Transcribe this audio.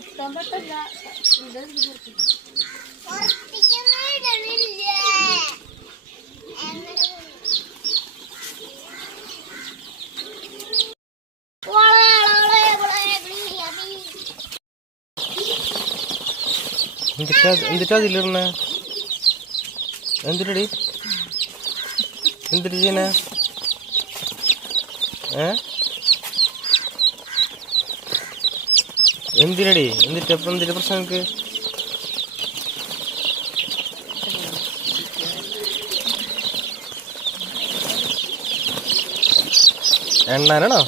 ഇഷ്ടം പറ്റല്ല എന്നിട്ടാ അതിലിടണ എന്തിട്ടടി എന്തിട്ട് ചെയ്യണ എന്തിനടി എന്നിട്ട് അപ്പം എന്തിന്റെ പ്രശ്നം എനിക്ക് എണ്ണാനാണോ